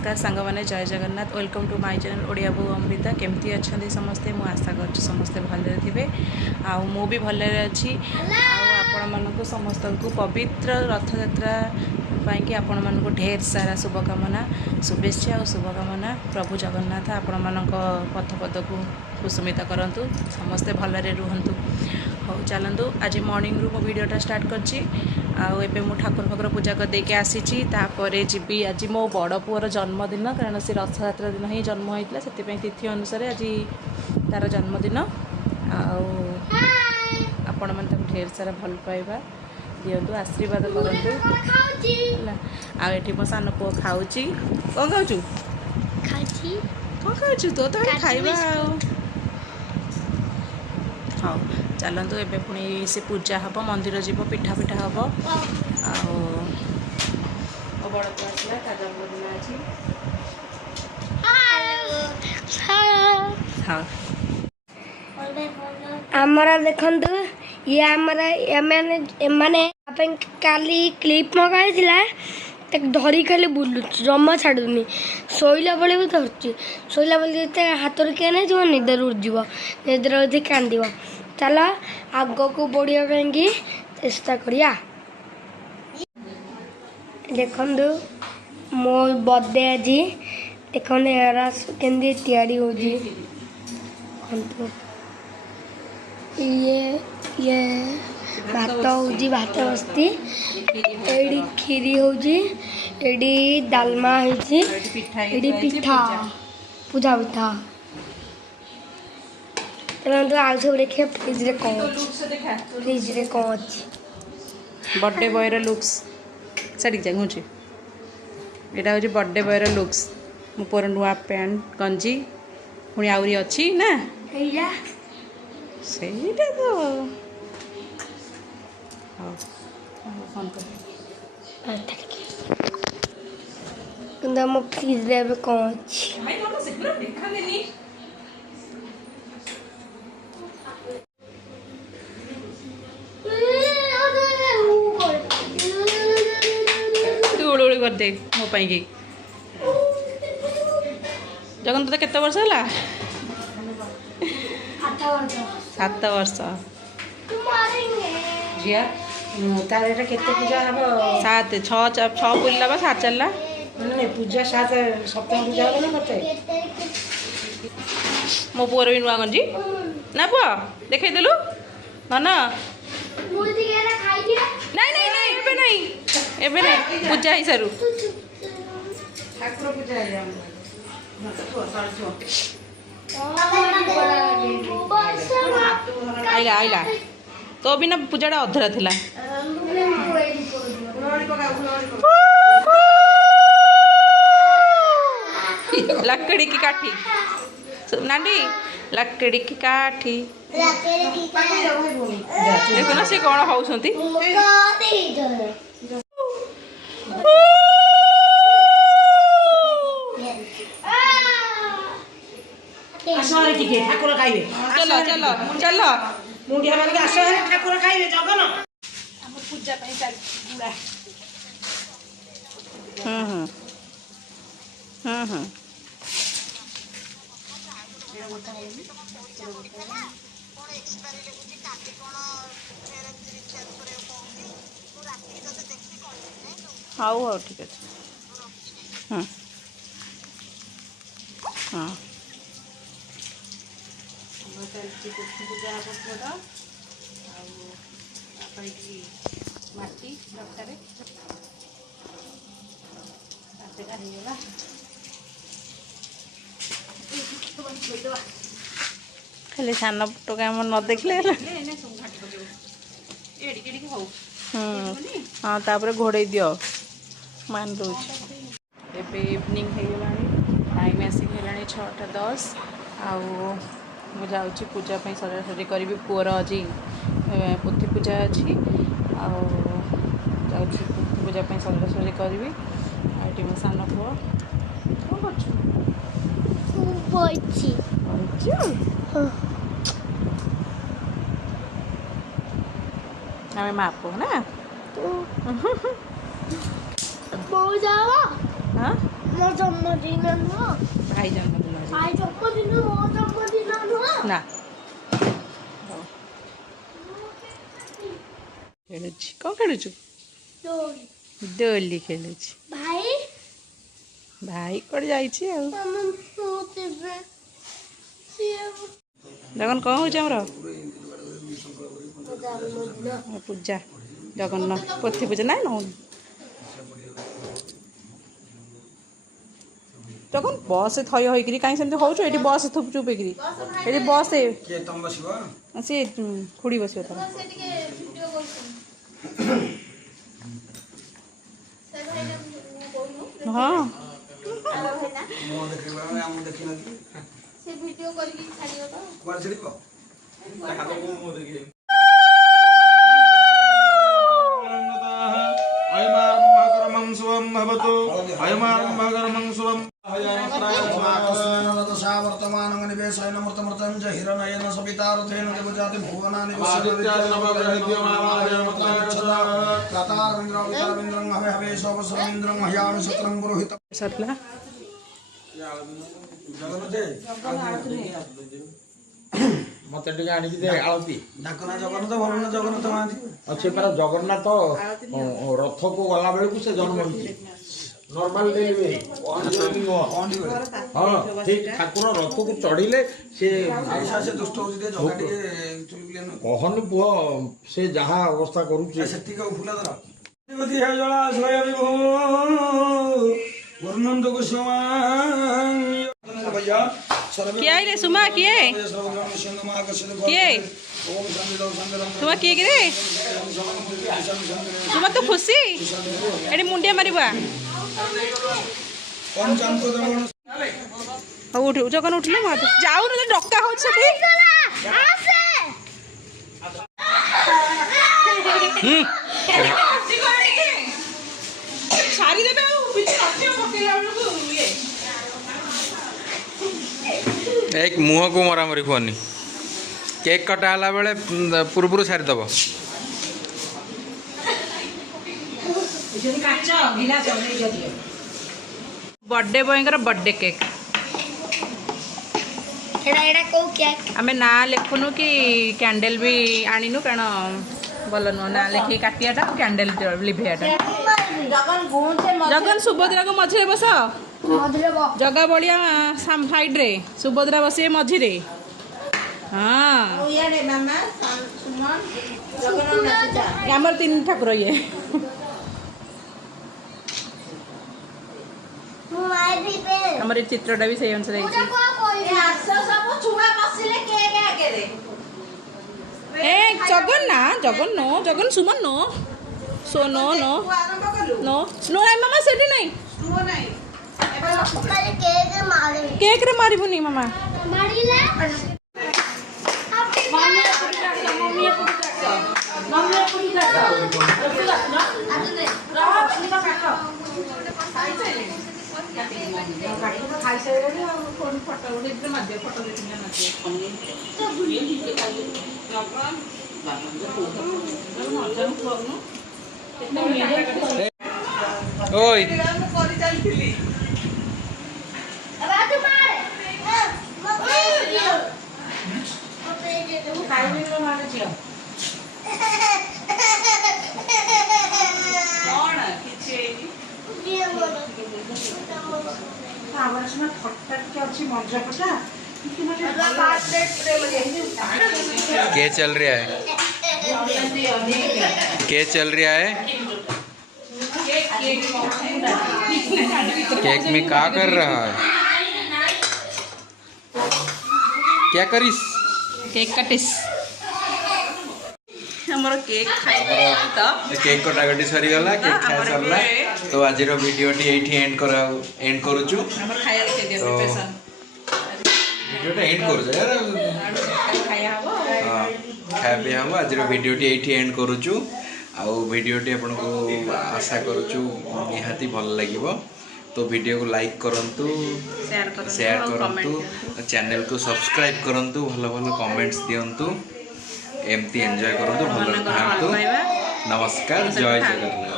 नमस्कार सांग मैंने जय Jagannath welcome to my channel Odia बो अमृता केमती अच्छा समस्ते मुझे आशा कर समस्ते भलरे थे मु भी भलरे अच्छी आपण मानक समस्त को पवित्र रथ यात्रा कि आपण मानक ढेर सारा शुभकामना शुभेच्छा और शुभकामना प्रभु जगन्नाथ आपण मानक पथ पद को कुसुमित करंतु समस्ते भलरे रुहंतु। हो चलतु आज मॉर्निंग रु मो वीडियोटा स्टार्ट करछि आबे मु ठाकुर फाकुर पूजा कर देके आसीछि तापरे जीवी आज मो बड़ पुअर जन्मदिन कारण से रथ यात्रा दिन ही जन्म होइतला सेति तिथि अनुसार आज तार जन्मदिन आपण मन तक ढेर सारा भल पाइबा दियंतु आशीर्वाद करंतु आ एठी मो सान पुओ खाउछि कोन खाउछु खाची कोन खाउछु तो खाइबा हाँ चलतु एबे पुणी से पूजा हम मंदिर जीव पिठा पिठा हम बड़ पुआ आसला ता जन्मदिन अछि। हाँ हमारा देखंतु ये हमारा एमाने काली क्लिप मगाइला धरी खाली बुलु जमा छाड़ुनी शोला बेले भी धरती शोला बेले हाथ किए नहीं निदर उड़ीज निदर उठी कांद चल आग को बढ़िया चेष्टा करिया। देखंतु मो बर्थडे आज देखते केमती तैयारी हो ये भात होजी भात बस्ती एडी खीरी होजी एडी डालमा होजी एडी पिठा पूजा पिठा तो आज सब देखिए फ्रिज रे कौन अच्छी बर्थडे बॉयर लुक्स साड़ी जा घुचे यहाँ हूँ बर्थडे बॉयर लुक्स मो पुअर नुआ पैंट गंजी पुणी आहरी अच्छी ना ସେଇଟା ତ ହଉ ଫୋନ୍ କର କିନ୍ତୁ ଆମ ଫ୍ରିଜରେ ଏବେ କ'ଣ ଅଛି ତୁ ଉଳୁଉଳି କରିଦେ ମୋ ପାଇଁକି। ଜଗନ ତୋତେ କେତେ ବର୍ଷ ହେଲା? 7 वर्ष झिया तार एटा केते पूजा हबो 7 6 बुलला बा 7 चलला नहीं पूजा 7 सप्तम पूजा हबो ना मते मो पुअर भी नुआ गंजी ना पुआ देखै देलु ना नहीं नहीं नहीं एबे नहीं पूजा ही सारू ठाकुर पूजा है हम आइला आइला तो बिना पूजाटा अधरा थिला लकड़ी की काठी नानी लकड़ी की काठी देखो ना से कौन होउछंती आसरे टिके ठाकुर खाइबे चलो चलो चलो मुंडिया माने आसरे ठाकुर खाइबे जगन हम पूजा पई चल गुड़ा हाउ हाउ ठीक है हाँ चलती पूजा हम पुअर आटी दरकार खाली सान पुट आम न देखले हाँ तापर घोड़े दियो मान रोज एबे इवनिंग हो गला टाइम आसिक है 6:10 मु जाऊँगी पूजा सजासजी करी पुअर आज पोथी पूजा अच्छी जाऊँगी पोथी पूजा सजासजी करी मो सान पुओ आम माँ पुओ ना हाँ ମୋ ଜନ୍ମଦିନ ନୁହଁ ଭାଇ ଜନ୍ମଦିନ ଆଜି। ଭାଇ ଜନ୍ମଦିନ ମୋ ଜନ୍ମଦିନ ନୁହଁ ନା ହଉ। ଖେଳୁଛି କ'ଣ ଖେଳୁଛୁ? ଦୋଳି ଦୋଳି ଖେଳୁଛି। ଭାଇ ଭାଇ କୁଆଡ଼େ ଯାଇଛି ଆଉ। ଆମେ ଶୋଉଥିବେ ସିଏ ଜଗନ କ'ଣ ହେଉଛି ଆମର ଜନ୍ମଦିନ ପୂଜା ଜଗନ୍ନାଥ ପୋଥି ପୂଜା ନାଇଁ ନଉନି। ଜଗନ ବସ୍ ଥୟ ହୋଇକିରି କାହିଁ ସେମିତି ହେଉଛୁ? ଏଠି ବସ୍ ଚୁପ୍ ହେଇକିରି ଏଠି ବସ୍ ସେ ଖୁଡ଼ି ବସିବ ତମ। ହଁ ସରିଲା। मत आलती ଜଗନ୍ନାଥ ଭଲ ନା ଜଗନ୍ନାଥ ମହାନ୍ତି अच्छे पर जगन्नाथ रथ को गला बेलू से जन्म होती नॉर्मल डेलीवरी हाँ ठीक ठाकुर रथ को चढ़िले से ସେ ଦୁଷ୍ଟ ହଉଛି ଟିକେ ଜଗା ଟିକେ ଚୁଲବୁଲିଆ ନୁହଁ। कहनी पुह से जहाँ अवस्था करुचे ସେତିକି ଆଉ ଫୁଲ ଧର ଜଳା ବର୍ଣ୍ଣନ୍ତ କିଏ ଆଇଲେ ସୁମା? କିଏ କିଏ ସୁମା କିଏ କିରେ? ସୁମା ତୁ ଖୁସି? ଏଠି ମୁଣ୍ଡିଆ ମାରିବା। ହଉ ଉଠୁ ଜଗନ ଉଠିଲେ ଯାଉନୁ ଡକା ହଉଛି ସେଠି। ସାରିଦେବେ ଆଉ एक मुह को मरामरी हुअनी केक कटा हला बेले पूर्व सारीदेव बर्थडे बॉयंकर बर्थडे केक एड़ा को केक आमे ना लिखुनु कि कैंडल भी आनिनु कारण भल नुह ना लिखी काटियाटा कैंडल लिभेयाटा। जगन सुभद्रा को मझे बस जगा बलिया साइड रे सुभद्रा बसी मझिरे। हाँ आमर 3 ठाकुर ये आमर चित्रटा भी सही अनुसार जगन ना जगन नो जगन सुमन नो सो नो नो नो नो मामा सेठी नहीं केक रे मारिबुनी मामा ओय क्या चल रहा है? क्या चल रहा है? केक में क्या कर रहा है? क्या करिस? केक काटिस हमर केक खाइबे तो केक कटाकटी सरीगला केक खाई सरला तो आज वीडियो टी एठी एंड करूछु हमर खाया के दियो तो प्रिपरेशन वीडियो टा एंड करू यार खाया हो हां खाबे हम आज वीडियो टी एठी एंड करूछु आ वीडियो टी आपन को आशा करूछु निहाती भल लागिवो तो वीडियो को लाइक करंतु शेयर करंतु चैनल को सब्सक्राइब करंतु भलो भलो कमेंट्स दियंतु एमती एंजॉय करंतु भलो खांतु नमस्कार जय जगन्नाथ।